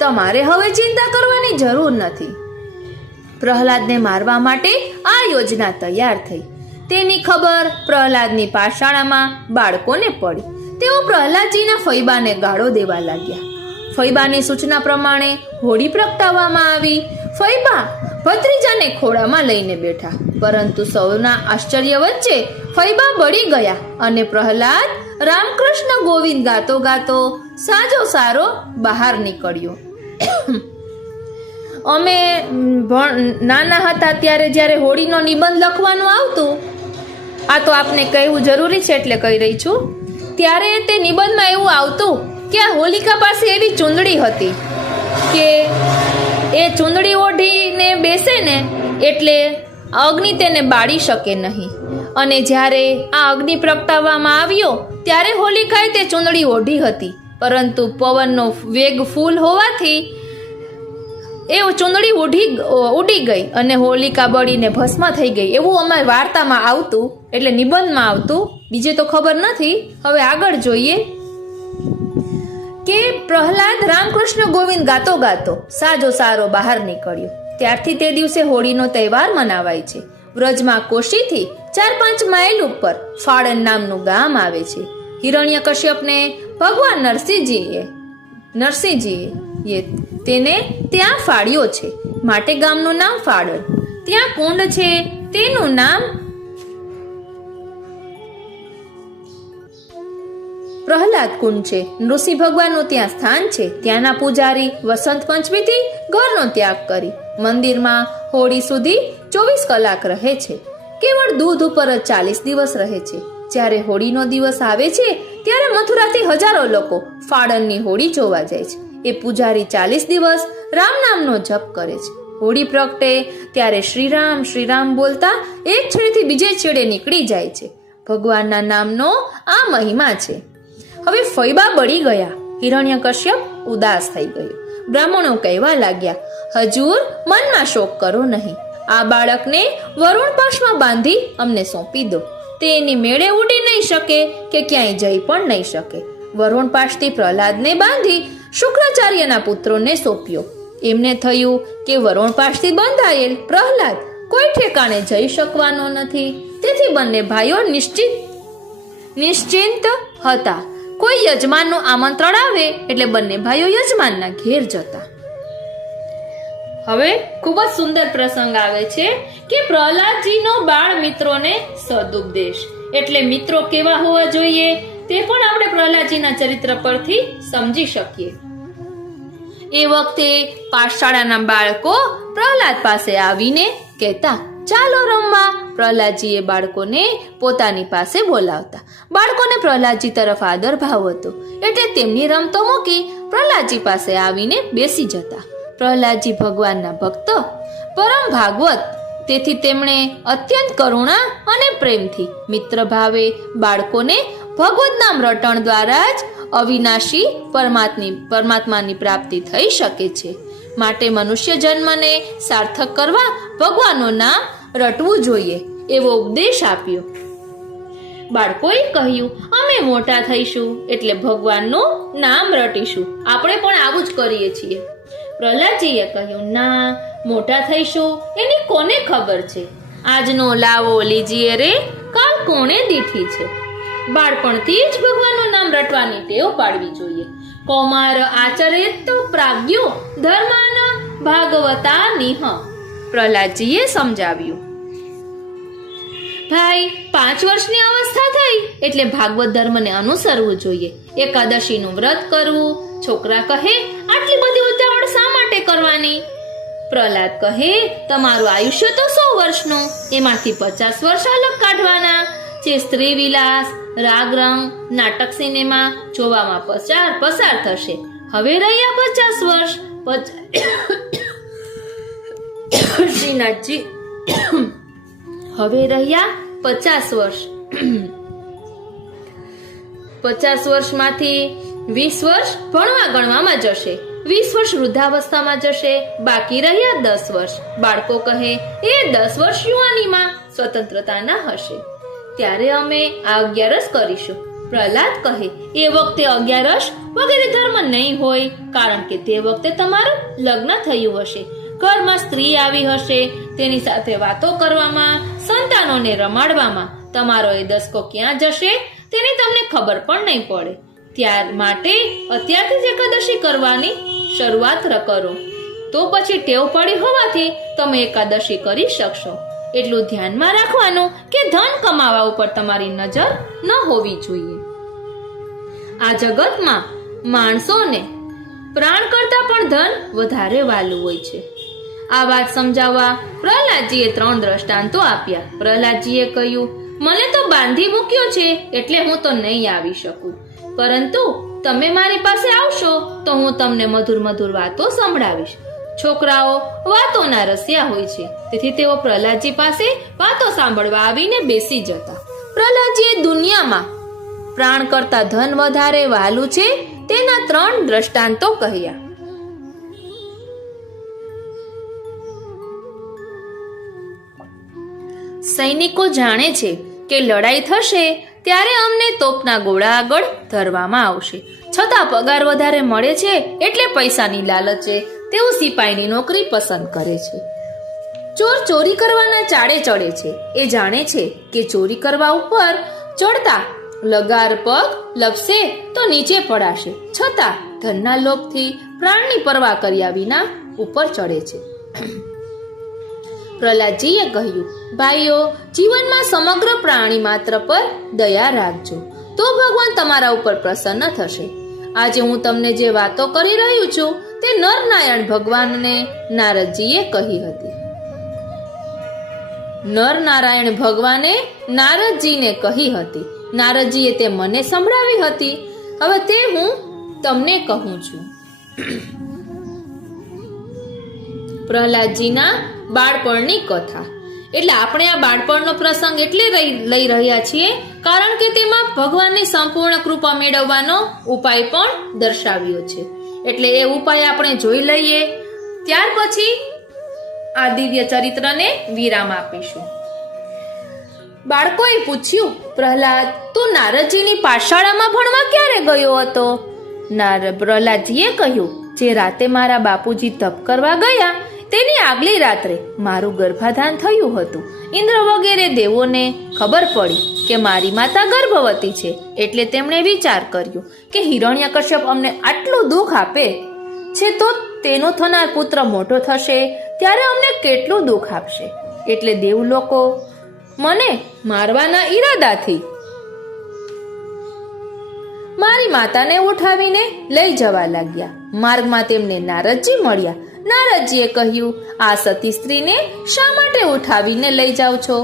તમારે હવે ચિંતા કરવાની જરૂર નથી. પ્રહલાદને મારવા માટે આ યોજના તૈયાર થઈ. તેની ખબર પ્રહલાદની પાઠશાળામાં બાળકોને પડી. તેઓ પ્રહલાદજીના ફૈબાને ગાળો દેવા લાગ્યા. ફૈબાની સૂચના પ્રમાણે હોળી પ્રગટાવવામાં આવી. ફૈબા ભત્રીજાને ખોળામાં લઈને બેઠા, પરંતુ સૌના આશ્ચર્ય વચ્ચે ફૈબા બળી ગયા અને પ્રહલાદ રામકૃષ્ણ ગોવિંદ ગાતો ગાતો સાજો સારો બહાર નીકળ્યો. અમે નાના હતા ત્યારે જ્યારે હોળીનો નિબંધ લખવાનું આવતું, આ તો આપને કહેવું જરૂરી છે એટલે કહી રહી છું, ત્યારે તે નિબંધમાં એવું આવતું કે આ હોલિકા પાસે એવી ચૂંદડી હતી કે એ ચૂંદડી ઓઢીને બેસે ને એટલે અગ્નિ તેને બાળી શકે નહીં. અને જ્યારે આ અગ્નિ પ્રગટાવવામાં આવ્યો ત્યારે હોલિકાએ તે ચૂંદડી ઓઢી હતી, પરંતુ પવનનો વેગ ફૂલ હોવાથી એ ચૂંદડી ઉડી ગઈ અને હોલિકા બળીને ભસ્મ થઈ ગઈ. એવું અમારી વાર્તામાં આવતું, એટલે નિબંધમાં આવતું. બીજે તો ખબર નથી. હવે આગળ જોઈએ કે પ્રહલાદ રામકૃષ્ણ ગોવિંદ ગાતો ગાતો સાજો સારો બહાર નીકળ્યો. ત્યારથી તે દિવસે હોળીનો તહેવાર મનાવાય છે. વ્રજમાં કોશીથી 4-5 માઇલ ઉપર ફાળન નામનું ગામ આવે છે. હિરણ્યકશ્યપને ભગવાન નરસિંહજીએ તેને ત્યાં ફાળ્યો છે, માટે ગામનું નામ ફાળન. ત્યાં કુંડ છે, તેનું નામ પ્રહલાદ કુંડ છે. નૃસિંહ ભગવાનનું ત્યાં સ્થાન છે. ત્યાંના પૂજારી વસંત પંચમીથી ઘરનો ત્યાગ કરી મંદિરમાં હોળી સુધી 24 કલાક રહે છે. કેવળ દૂધ ઉપર જ 40 દિવસ રહે છે. જ્યારે હોળીનો દિવસ આવે છે ત્યારે મથુરાથી હજારો લોકો ફાળનની હોળી જોવા જાય છે. એ પૂજારી 40 દિવસ રામ નામનો જપ કરે છે. હોળી પ્રગટે ત્યારે શ્રીરામ શ્રીરામ બોલતા એક છેડેથી બીજે છેડે નીકળી જાય છે. ભગવાનના નામનો આ મહિમા છે. હવે ફૈબા બળી ગયા. હિરણ્યકશ્યપ ઉદાસ થઈ ગયો. બ્રાહ્મણો કહેવા લાગ્યા, હજૂર, મનમાં શોક કરો નહીં. આ બાળકને વરુણ પાશમાં બાંધી અમને સોંપી દો. તે એની મેળે ઉડી નહીં શકે કે ક્યાંય જઈ પણ નહીં શકે. વરુણ પાશથી પ્રહલાદને બાંધી શુક્રાચાર્યના પુત્રોને સોંપ્યો. એમને થયું કે વરુણ પાશથી બંધાયેલ પ્રહલાદ કોઈ ઠેકાણે જઈ શકવાનો નથી. તેથી બંને ભાઈઓ નિશ્ચિંત હતા. કોઈ યજમાનનું આમંત્રણ આવે એટલે બંને ભાઈઓ યજમાનના ઘેર જતા. હવે ખૂબ જ સુંદર પ્રસંગ આવે છે કે પ્રહલાદજીનો બાળ મિત્રોને સદુપદેશ. એટલે મિત્રો કેવા હોવા જોઈએ તે પણ આપણે પ્રહલાદજીના ચરિત્ર પરથી સમજી શકીએ. એ વખતે પાઠશાળાના બાળકો પ્રહલાદ પાસે આવીને કહેતા, ચાલો રમવા. પ્રહલાદજીએ બાળકોને પોતાની પાસે બોલાવતા. બાળકોને પ્રહલાદજી તરફ આદર ભાવ હતો, એટલે તેમની રમતો મૂકી પ્રહલાદજી પાસે આવીને બેસી જતા. પ્રહલાદજી ભગવાનના ભક્ત, પરમ ભાગવત, તેથી તેમણે અત્યંત કરુણા અને પ્રેમથી મિત્ર ભાવે બાળકોને ભગવત નામ રટણ દ્વારા જ અવિનાશી પરમાત્માની પ્રાપ્તિ થઈ શકે છે. માટે મનુષ્ય જન્મને સાર્થક કરવા ભગવાનનું નામ રટવું જોઈએ, એવો ઉપદેશ આપ્યો. બાળકોએ કહ્યું, અમે મોટા થઈશું એટલે ભગવાનનું નામ રટીશું. આપણે પણ આવું જ કરીએ છીએ. પ્રહલાદજીએ કહ્યું, ના, મોટા થઈશું એની કોને ખબર છે? આજનો લાવો લીજીએ રે, કાલ કોણે દીઠી છે. બાળપણથી જ ભગવાનનું નામ રટવાની ટેવ પાડવી જોઈએ. કૌમાર આચરેત તો પ્રાજ્ઞો ધર્માન ભાગવતા નિહ. પ્રહલાદજીએ સમજાવ્યું. ભાઈ, 5 વર્ષની અવસ્થા થઈ એટલે ભાગવત ધર્મને અનુસરવું જોઈએ. એકાદશીનું વ્રત કરવું. છોકરા કહે, આટલી બધી ઉતાવળ શા માટે કરવાની? પ્રહલાદ કહે, તમારું આયુષ્ય તો 100 વર્ષનું, એમાંથી 50 વર્ષ અલગ કાઢવાના, જે સ્ત્રી વિલાસ, રાગરંગ, નાટક, સિનેમા જોવામાં પસાર થશે. હવે રહ્યા 50 વર્ષ. શ્રીનાથજી, હવે રહ્યા 50 વર્ષ. 50 વર્ષમાંથી 20 વર્ષ ભણવા ગણવામાં જશે, 20 વર્ષ વૃદ્ધાવસ્થામાં જશે, બાકી રહ્યા 10 વર્ષ. બાળકો કહે, એ 10 વર્ષ યુવાનીમાં સ્વતંત્રતાના હશે, ત્યારે અમે આ 11 કરીશું. પ્રહલાદ કહે, એ વખતે 11 વગેરે ધર્મ નહીં હોય, કારણ કે તે વખતે તમારું લગ્ન થયું હશે, ઘરમાં સ્ત્રી આવી હશે, તેની સાથે વાતો કરવામાં, સંતાનોને રમાડવામાં તમારો એ દસકો ક્યાં જશે તેની તમને ખબર પણ નહીં પડે. ત્યાર માટે અત્યારથી જ એકાદશી કરવાની શરૂઆત કરો, તો પછી ટેવ પડી હોવાથી તમે એકાદશી કરી શકશો. એટલું ધ્યાનમાં રાખવાનું કે ધન કમાવા ઉપર તમારી નજર ન હોવી જોઈએ. આ જગતમાં માણસોને પ્રાણ કરતા પણ ધન વધારે વાલું હોય છે. આ વાત સમજાવવા પ્રહલાદજીએ 3 દ્રષ્ટાંતો આપ્યા. પ્રહલાદજીએ કહ્યું, મને તો બાંધી મૂક્યો છે એટલે હું તો નહીં આવી શકું, પરંતુ તમે મારી પાસે આવશો તો હું તમને મધુર મધુર વાતો સંભળાવીશ. છોકરાઓ વાતોના રસિયા હોય છે, તેથી તેઓ પ્રહલાદજી પાસે વાતો સાંભળવા આવીને બેસી જતા. પ્રહલાદજીએ દુનિયામાં પ્રાણ કરતા ધન વધારે વહાલું છે તેના 3 દ્રષ્ટાંતો કહ્યા. સૈનિકો જાણે છે કે લડાઈ થશે ત્યારે અમને તોપના ગોળા આગળ ધરવામાં આવશે, છતાં પગાર વધારે મળે છે એટલે પૈસાની લાલચે તેઓ સિપાહીની નોકરી પસંદ કરે છે. ચોર ચોરી કરવાના ચાળે ચડે છે. એ જાણે છે કે ચોરી કરવા ઉપર ચડતા લગાર પગ લપસે તો નીચે પડાશે, છતાં ધનના લોભથી પ્રાણની પરવા કર્યા વિના ઉપર ચડે છે. પ્રહલાદજીએ કહ્યું, ભાઈઓ, જીવનમાં સમગ્ર પ્રાણી માત્ર પર દયા રાખજો, તો ભગવાન તમારા ઉપર પ્રસન્ન થશે. આજે હું તમને જે વાતો કરી રહ્યું છું તે નરનારાયણ ભગવાનને નારદજીએ કહી હતી. નરનારાયણ ભગવાને નારદજીને કહી હતી. નારદજીએ તે મને સંભળાવી હતી. હવે તે હું તમને કહું છું. પ્રહલાદજીના બાળપણની કથા. એટલે આપણે આ બાળપણનો પ્રસંગ એટલે લઈ રહ્યા છીએ કારણ કે તેમાં ભગવાનની સંપૂર્ણ કૃપા મેળવવાનો ઉપાય પણ દર્શાવ્યો છે. એટલે એ ઉપાય આપણે જોઈ લઈએ, ત્યાર પછી આ દિવ્ય ચરિત્રને વિરામ આપીશું. બાળકોએ પૂછ્યું, પ્રહલાદ, તું નારદજીની પાઠશાળામાં ભણવા ક્યારે ગયો હતો? પ્રહલાદજીએ કહ્યું, જે રાતે મારા બાપુજી તપ કરવા ગયા તેની આગલી રાત્રે મારું ગર્ભાધાન થયું હતું. ઇન્દ્ર વગેરે દેવોને ખબર પડી કે મારી માતા ગર્ભવતી છે, એટલે તેમણે વિચાર કર્યો કે હિરણ્યકશ્યપ અમને આટલું દુઃખ આપે છે તો તેનો થનાર પુત્ર મોટો થશે ત્યારે અમને કેટલું દુઃખ આપશે. એટલે દેવલોકો મને મારવાના ઈરાદાથી મારી માતાને ઉઠાવીને લઈ જવા લાગ્યા. માર્ગમાં તેમને નારદજી મળ્યા. નારદજીએ કહ્યું, આ સતી સ્ત્રીને શા માટે ઉઠાવીને લઈ જાઓ છો?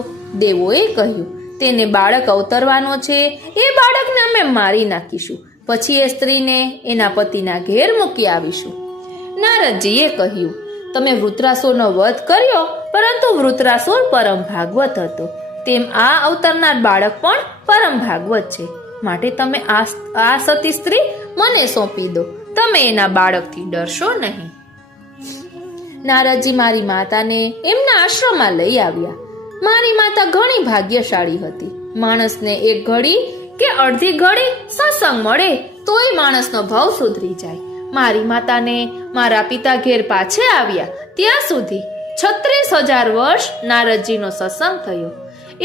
દેવોએ કહ્યું, તેને બાળક અવતરવાનો છે, એ બાળકને અમે મારી નાખીશું, પછી એ સ્ત્રીને એના પતિના ઘેર મૂકી આવીશું. નારદજીએ કહ્યું, તમે વૃત્રાસુરનો વધ કર્યો, પરંતુ વૃત્રાસુર પરમ ભાગવત હતો, તેમ આ અવતરનાર બાળક પણ પરમ ભાગવત છે, માટે તમે આ સતી સ્ત્રી મને સોંપી દો, તમે એના બાળકથી ડરશો નહીં. નારદજી મારી માતાને એમના આશ્રમમાં લઈ આવ્યા. મારી માતા ઘણી ભાગ્યશાળી હતી. માણસને એક ઘડી કે અડધી ઘડી સત્સંગ મળે તોય માણસનો ભાવ સુધરી જાય. મારી માતાને મારા પિતા ઘેર પાછે આવ્યા ત્યાં સુધી 36,000 વર્ષ નારદજીનો સત્સંગ થયો.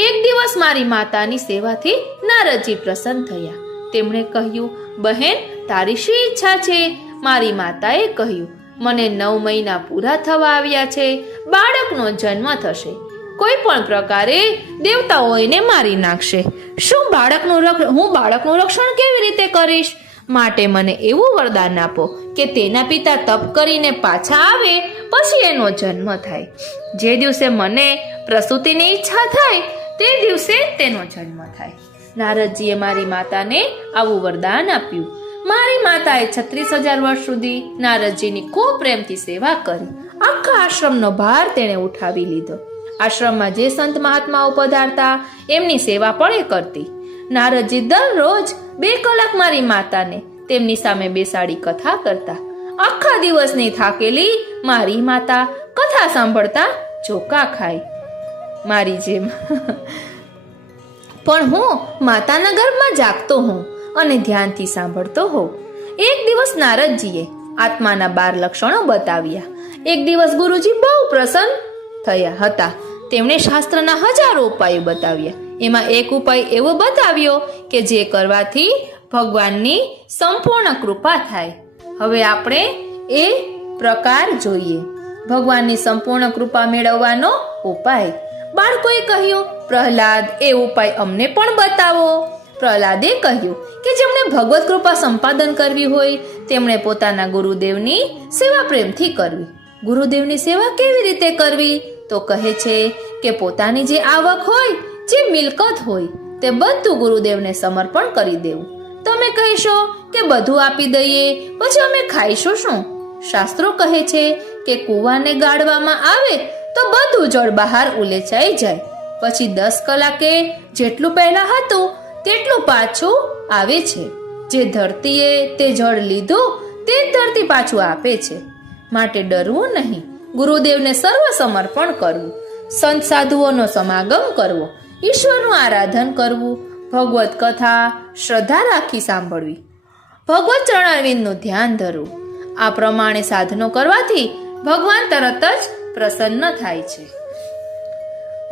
એક દિવસ મારી માતાની સેવાથી નારદજી પ્રસન્ન થયા. તેમણે કહ્યું, બહેન, તારી શી ઈચ્છા છે? મારી માતાએ કહ્યું, મને 9 મહિના પૂરા થવા આવ્યા છે, બાળકનો જન્મ થશે. કોઈ પણ પ્રકારે દેવતાઓ એને મારી નાખશે. હું બાળકનું રક્ષણ કેવી રીતે કરીશ? માટે મને એવું વરદાન આપો કે તેના પિતા તપ કરીને પાછા આવે પછી એનો જન્મ થાય. જે દિવસે મને પ્રસૂતિની ઈચ્છા થાય તે દિવસે તેનો જન્મ થાય. નારદજીએ મારી માતાને આવું વરદાન આપ્યું. મારી માતાએ 36,000 વર્ષ સુધી નારદજીની ખૂબ પ્રેમથી સેવા કરી. આખા આશ્રમનો ભાર તેણે ઉઠાવી લીધો. આશ્રમમાં જે સંત મહાત્માઓ પધારતા એમની સેવા પણ એ કરતી. નારદજી દરરોજ 2 કલાક મારી માતાને તેમની સામે બેસાડી કથા કરતા. આખા દિવસની થાકેલી મારી માતા કથા સાંભળતા ચોકા ખાય મારી જેમ. પણ હું માતાના ગર્ભમાં જાગતો હોઉં અને ધ્યાનથી સાંભળતો હોઉં. એક દિવસ નારદજીએ આત્માના 12 લક્ષણો બતાવ્યા. એક દિવસ ગુરુજી બહુ પ્રસન્ન થયા હતા. તેમણે શાસ્ત્રના હજારો ઉપાયો બતાવ્યા. એમાં એક ઉપાય એવો બતાવ્યો કે જે કરવાથી ભગવાનની સંપૂર્ણ કૃપા થાય. હવે આપણે એ પ્રકાર જોઈએ. ભગવાનની સંપૂર્ણ કૃપા મેળવવાનો ઉપાય. બાળકોએ કહ્યું, પ્રહલાદ, એ ઉપાય અમને પણ બતાવો. પ્રહલાદે કહ્યું કે જેમણે ભગવત કૃપા સંપાદન કરવી હોય તેમણે પોતાના ગુરુદેવની સેવા પ્રેમથી કરવી. ગુરુદેવની સેવા કેવી રીતે કરવી? તો કહે છે કે પોતાની જે આવક હોય, જે મિલકત હોય, તે બધું ગુરુદેવને સમર્પણ કરી દેવું. તમે કહેશો કે બધું આપી દઈએ પછી અમે ખાઈશું શું? શાસ્ત્રો કહે છે કે કૂવાને ગાળવામાં આવે તો બધું જળ બહાર ઉલેચાઈ જાય. પછી 10 કલાકે જેટલું પહેલા હતું તેટલું પાછું આવે છે. જે ધરતીએ તે જળ લીધું તે જ ધરતી પાછું આપે છે. માટે ડરવું નહીં. ગુરુદેવને સર્વ સમર્પણ કરવું. સંત સાધુઓનો સમાગમ કરવો. ઈશ્વરનું આરાધન કરવું. ભગવત કથા શ્રદ્ધા રાખી સાંભળવી. ભગવત ચરણારવિંદનું ધ્યાન ધરવું. આ પ્રમાણે સાધનો કરવાથી ભગવાન તરત જ પ્રસન્ન થાય છે.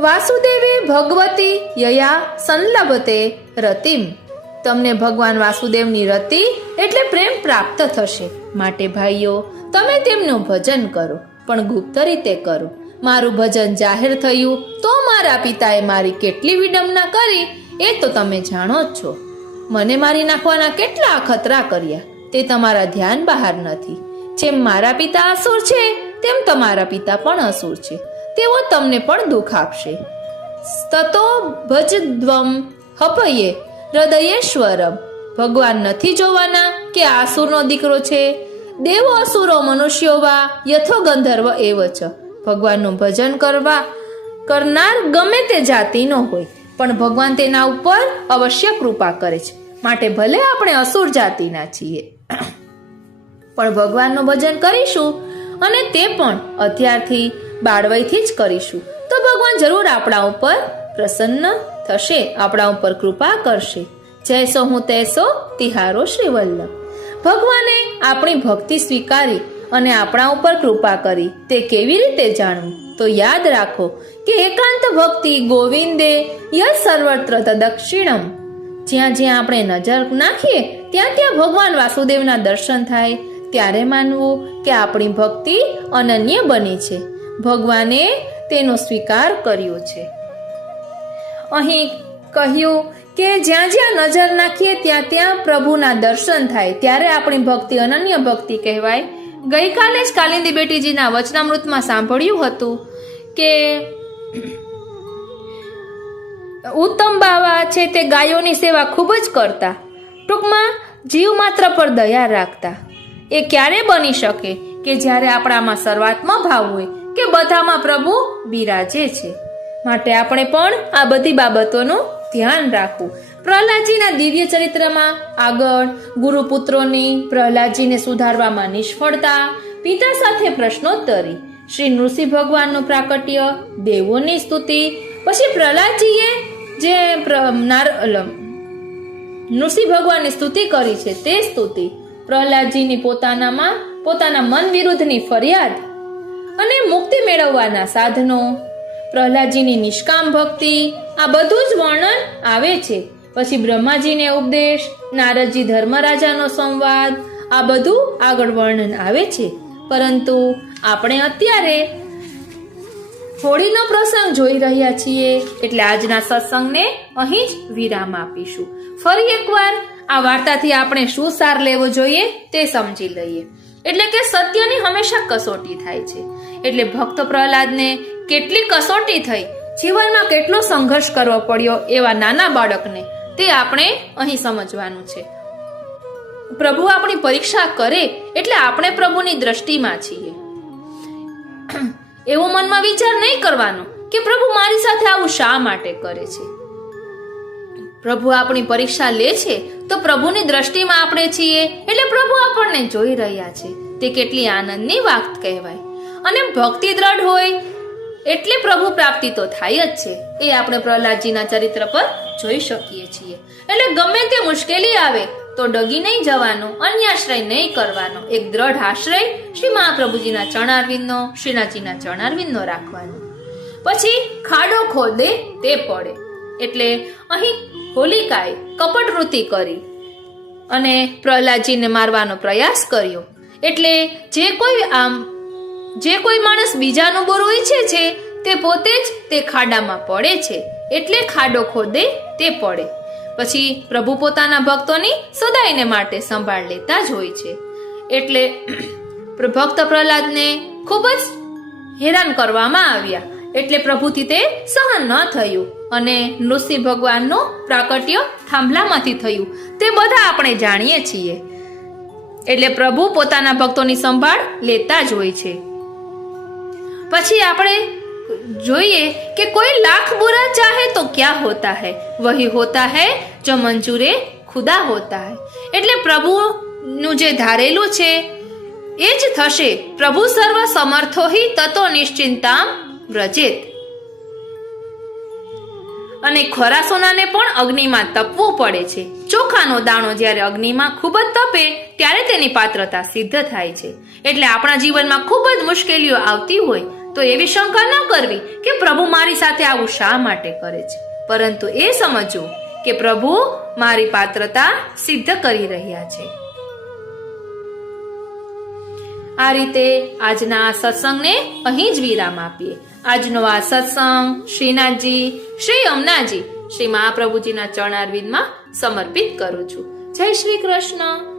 વાસુદેવે ભગવતી યયા સંલભતે રતિમ. તમને ભગવાન વાસુદેવની રતિ એટલે પ્રેમ પ્રાપ્ત થશે. માટે ભાઈઓ, તમે તેમનું ભજન કરો, પણ ગુપ્ત રીતે કરો. મારું ભજન જાહેર થયું તો મારા પિતાએ મારી કેટલી વિડંબના કરી એ તો તમે જાણો જ છો. મને મારી નાખવાના કેટલા અખતરા કર્યા તે તમારા ધ્યાન બહાર નથી. જેમ મારા પિતા અસુર છે તેમ તમારા પિતા પણ અસુર છે. તેઓ તમને પણ દુઃખ આપશે. તતો ભજદ્વમ હપયે હૃદયેશ્વરમ. ભગવાન નથી જોવાના કે આસુરનો દીકરો છે? દેવો અસુરો મનુષ્યો વા યથો ગંધર્વ એવ ચ. ભગવાનનું ભજન કરનાર ગમે તે જાતિનો હોય પણ ભગવાન તેના ઉપર અવશ્ય કૃપા કરે છે. માટે ભલે આપણે અસુર જાતિના છીએ પણ ભગવાનનું ભજન કરીશું અને તે પણ અત્યારથી બાળવયથી જ કરીશું તો ભગવાન જરૂર આપણા ઉપર પ્રસન્ન થશે, આપણા ઉપર કૃપા કરશે. જૈસો હું તૈસો તિહારો શ્રી વલ્લભ. ભગવાને આપણી ભક્તિ સ્વીકારી અને આપણા ઉપર કૃપા કરી તે કેવી રીતે જાણવું? તો યાદ રાખો કે એકાંત ભક્તિ ગોવિંદે યત સર્વત્ર તદક્ષિણમ. જ્યાં જ્યાં આપણે નજર નાખીએ ત્યાં ત્યાં ભગવાન વાસુદેવના દર્શન થાય. ત્યારે માનવું કે આપણી ભક્તિ અનન્ય બની છે, ભગવાને તેનો સ્વીકાર કર્યો છે. અહીં કહ્યું કે જ્યાં જ્યાં નજર નાખીએ ત્યાં ત્યાં પ્રભુના દર્શન થાય, ત્યારે આપણી ભક્તિ અનન્ય ભક્તિ કહેવાય. ગઈકાલે જ કાલિંદી બેટીજીના વચનામૃતમાં સાંભળ્યું હતું કે ઉત્તમ બાવા છે તે ગાયોની સેવા ખૂબ જ કરતા, ટૂંકમાં જીવ માત્ર પર દયા રાખતા. એ ક્યારે બની શકે કે જ્યારે આપણામાં સર્વાત્મ ભાવ હોય કે બધામાં પ્રભુ બિરાજે છે. માટે આપણે પણ આ બધી બાબતોનું ધ્યાન રાખવું. પ્રહલાદજીના દિવ્ય ચરિત્રમાં આગળ ગુરુપુત્રોની પ્રહલાદજીને સુધારવામાં નિષ્ફળતા, પિતા સાથે પ્રશ્નોત્તરી, શ્રી નૃસિંહ ભગવાનનું પ્રાકટ્ય, દેવોની સ્તુતિ, પછી પ્રહલાદજીએ જે નૃસિંહ ભગવાનની સ્તુતિ કરી છે તે સ્તુતિ, પ્રહલાદજીની પોતાના મન વિરુદ્ધની ફરિયાદ અને મુક્તિ મેળવવાના સાધનો, પ્રહલાદજીની નિષ્કામ ભક્તિ, આ બધું જ વર્ણન આવે છે. પછી બ્રહ્માજીને ઉપદેશ, નારદજી ધર્મરાજાનો સંવાદ, આ બધું આગળ વર્ણન આવે છે. પરંતુ આપણે અત્યારે હોળીનો પ્રસંગ જોઈ રહ્યા છીએ, એટલે આજના સત્સંગને અહીં જ વિરામ આપીશું. ફરી એકવાર આ વાર્તાથી આપણે શું સાર લેવો જોઈએ તે સમજી લઈએ. એટલે કે સત્યની હંમેશા કસોટી થાય છે. એટલે ભક્ત પ્રહલાદને કેટલી કસોટી થઈ, જીવનમાં કેટલો સંઘર્ષ કરવો પડ્યો એવા નાના બાળકને, તે આપણે અહીં સમજવાનું છે. પ્રભુ આપણી પરીક્ષા કરે એટલે આપણે પ્રભુની દ્રષ્ટિમાં છીએ. એવો મનમાં વિચાર નહીં કરવાનો કે પ્રભુ મારી સાથે આવું શા માટે કરે છે. પ્રભુ આપણી પરીક્ષા લે છે તો પ્રભુની દ્રષ્ટિમાં આપણે છીએ, એટલે પ્રભુ આપણને જોઈ રહ્યા છે. તે કેટલી આનંદની વાત કહેવાય. અને ભક્તિ દ્રઢ હોય એટલે પ્રભુ પ્રાપ્તિ તો થાય જ છે. એ આપણે પ્રહલાદજીના ચરિત્ર પર જોઈ શકીએ છીએ. એટલે ગમે તે મુશ્કેલી આવે તો ડગી નહીં જવાનો, અન્યાશ્રય નહીં કરવાનો, એક દ્રઢ આશ્રય શ્રી મહાપ્રભુજીના ચરણારવિંદનો, શ્રીનાથજીના ચરણારવિંદનો રાખવાનો. પછી ખાડો ખોદે તે પડે. એટલે અહીં હોલિકાએ કપટવૃત્તિ કરી અને પ્રહલાદજીને મારવાનો પ્રયાસ કર્યો. એટલે જે કોઈ માણસ બીજાનું બુરું ઈચ્છે છે તે પોતે જ તે ખાડામાં પડે છે. એટલે ખાડો ખોદે તે પડે. પછી પ્રભુ પોતાના ભક્તોની સદાયને માટે સંભાળ લેતા જ હોય છે. એટલે ભક્ત પ્રહલાદને ખૂબ જ હેરાન કરવામાં આવ્યા. એટલે પ્રભુથી તે સહન ન થયું અને નૃસિંહ ભગવાનનું પ્રાકટ્ય થાંભલામાંથી થયું. તે બધા આપણે જાણીએ છીએ. એટલે પ્રભુ પોતાના ભક્તોની સંભાળ લેતા જ હોય છે. પછી આપણે જોઈએ કે કોઈ લાખ બુરા ચાહે તો ક્યાં હોતા હૈ, વહી હોતા હૈ જો મંજૂરે ખુદા હોતા હૈ. એટલે પ્રભુનું જે ધારેલું છે એ જ થશે. પ્રભુ સર્વ સમર્થો હિ તતો નિશ્ચિંતામ વ્રજેત. અને ખરા સોનાને પણ અગ્નિમાં તપવું પડે છે. ચોખાનો દાણો જ્યારે અગ્નિમાં ખૂબ જ તપે ત્યારે તેની પાત્રતા સિદ્ધ થાય છે. એટલે આપણા જીવનમાં ખૂબ જ મુશ્કેલીઓ આવતી હોય તો એવી શંકા ન કરવી કે પ્રભુ મારી સાથે આવું શા માટે કરે છે, પરંતુ એ સમજવું કે પ્રભુ મારી પાત્રતા સિદ્ધ કરી રહ્યા છે. આ રીતે આજના આ સત્સંગને અહીં જ વિરામ આપીએ. આજનો આ સત્સંગ શ્રીનાથજી, શ્રી અમનાજી, શ્રી મહાપ્રભુજીના ચરણારવિંદમાં સમર્પિત કરું છું. જય શ્રી કૃષ્ણ.